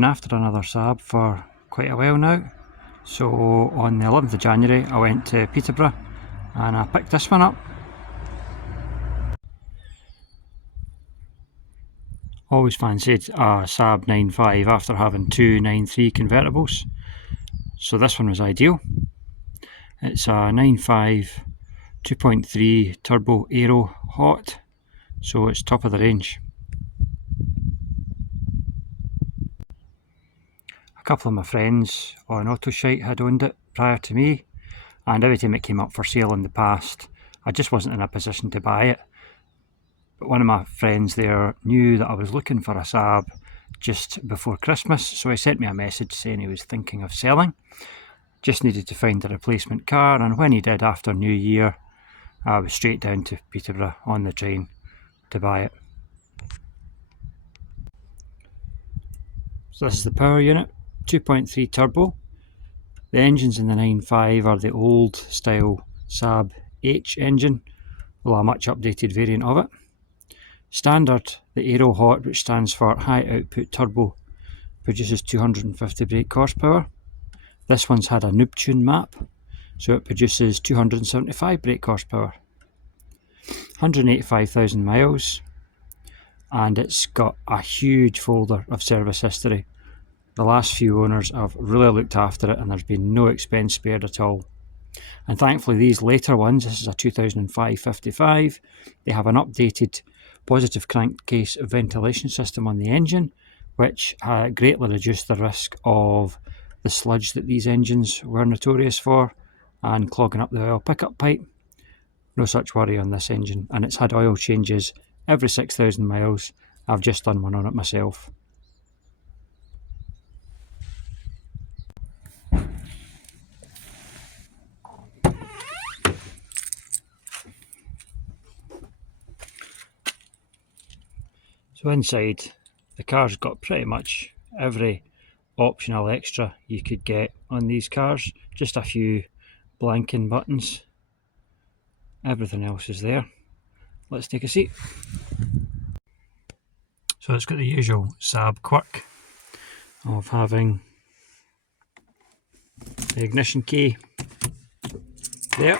been after another Saab for quite a while now. So on the 11th of January I went to Peterborough and I picked this one up. Always fancied a Saab 9.5 after having two 9.3 convertibles, so this one was ideal. It's a 9.5 2.3 turbo Aero hot, so it's top of the range. A couple of my friends on Autoshite had owned it prior to me, and every time it came up for sale in the past I just wasn't in a position to buy it. But one of my friends there knew that I was looking for a Saab just before Christmas, so he sent me a message saying he was thinking of selling. Just needed to find a replacement car, and when he did after New Year, I was straight down to Peterborough on the train to buy it. So this is the power unit, 2.3 turbo. The engines in the 9.5 are the old style Saab H engine, well, a much updated variant of it. Standard, the Aero Hot, which stands for High Output Turbo, produces 250 brake horsepower. This one's had a noob tune map, so it produces 275 brake horsepower. 185,000 miles, and it's got a huge folder of service history. The last few owners have really looked after it and there's been no expense spared at all. And thankfully these later ones, this is a 2005 55, they have an updated positive crankcase ventilation system on the engine, which greatly reduced the risk of the sludge that these engines were notorious for and clogging up the oil pickup pipe. No such worry on this engine, and it's had oil changes every 6,000 miles. I've just done one on it myself. So inside, the car's got pretty much every optional extra you could get on these cars. Just a few blanking buttons. Everything else is there. Let's take a seat. So it's got the usual Saab quirk of having the ignition key there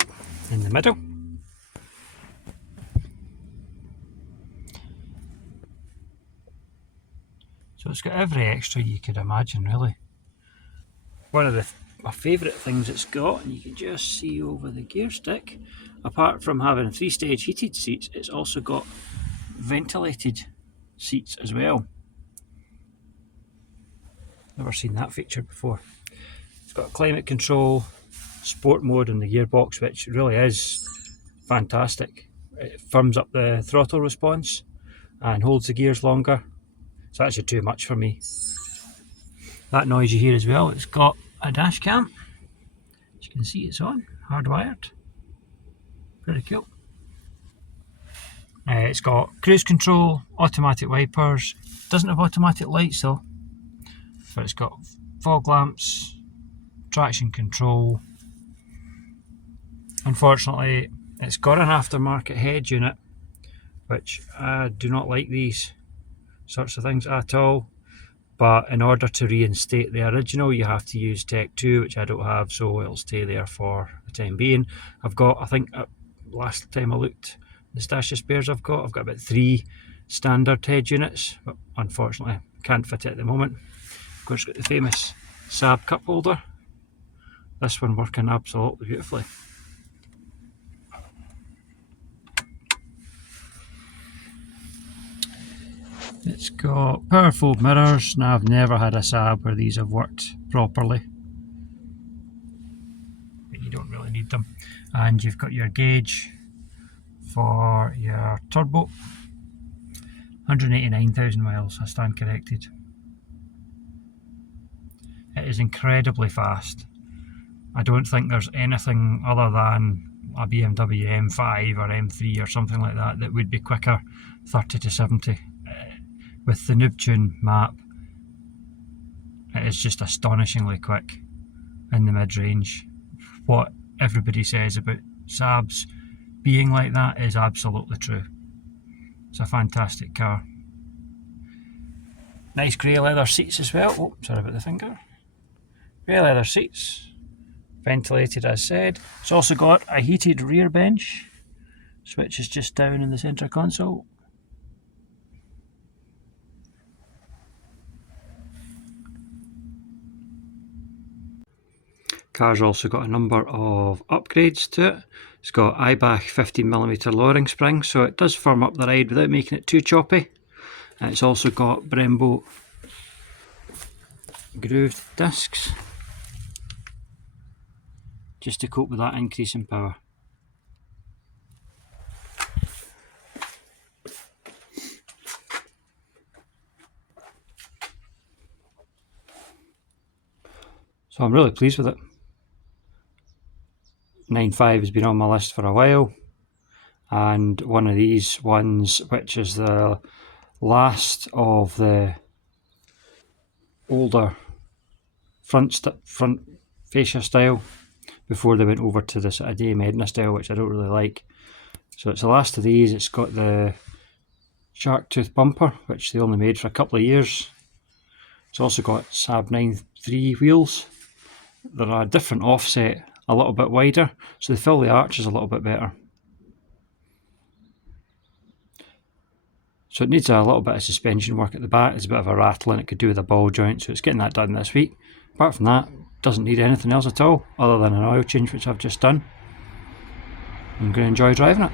in the middle. So it's got every extra you could imagine, really. One of my favourite things it's got, and you can just see over the gear stick, apart from having 3-stage heated seats, it's also got ventilated seats as well. Never seen that feature before. It's got climate control, sport mode in the gearbox, which really is fantastic. It firms up the throttle response and holds the gears longer. It's actually too much for me. That noise you hear as well, it's got a dash cam. As you can see, it's on, hardwired. Pretty cool. It's got cruise control, automatic wipers. Doesn't have automatic lights though. But it's got fog lamps, traction control. Unfortunately, it's got an aftermarket head unit, which I do not like these sorts of things at all. But in order to reinstate the original, you have to use Tech 2, which I don't have, so it'll stay there for the time being. I've got, I think, last time I looked, the stash of spares I've got about 3 standard head units, but unfortunately can't fit it at the moment. Of course, it's got the famous Saab cup holder. This one working absolutely beautifully. It's got power fold mirrors. Now, I've never had a Saab where these have worked properly, but you don't really need them. And you've got your gauge for your turbo. 189,000 miles, I stand corrected. It is incredibly fast. I don't think there's anything other than a BMW M5 or M3 or something like that that would be quicker 30 to 70. With the noob tune map, it is just astonishingly quick in the mid-range. What everybody says about Saabs being like that is absolutely true. It's a fantastic car. Nice grey leather seats as well. Oh, sorry about the finger. Grey leather seats. Ventilated as said. It's also got a heated rear bench. Switch is just down in the centre console. Car's also got a number of upgrades to it. It's got IBAC 15mm lowering springs, so it does firm up the ride without making it too choppy. And it's also got Brembo grooved discs, just to cope with that increase in power. So I'm really pleased with it. 9.5 has been on my list for a while, and one of these ones, which is the last of the older front fascia style before they went over to the sort of DM Edna style, which I don't really like. So it's the last of these. It's got the shark tooth bumper, which they only made for a couple of years. It's also got Saab 9.3 wheels. They're a different offset, a little bit wider, so they fill the arches a little bit better. So it needs a little bit of suspension work at the back. There's a bit of a rattle and it could do with a ball joint, so it's getting that done this week. Apart from that, doesn't need anything else at all, other than an oil change, which I've just done. I'm going to enjoy driving it.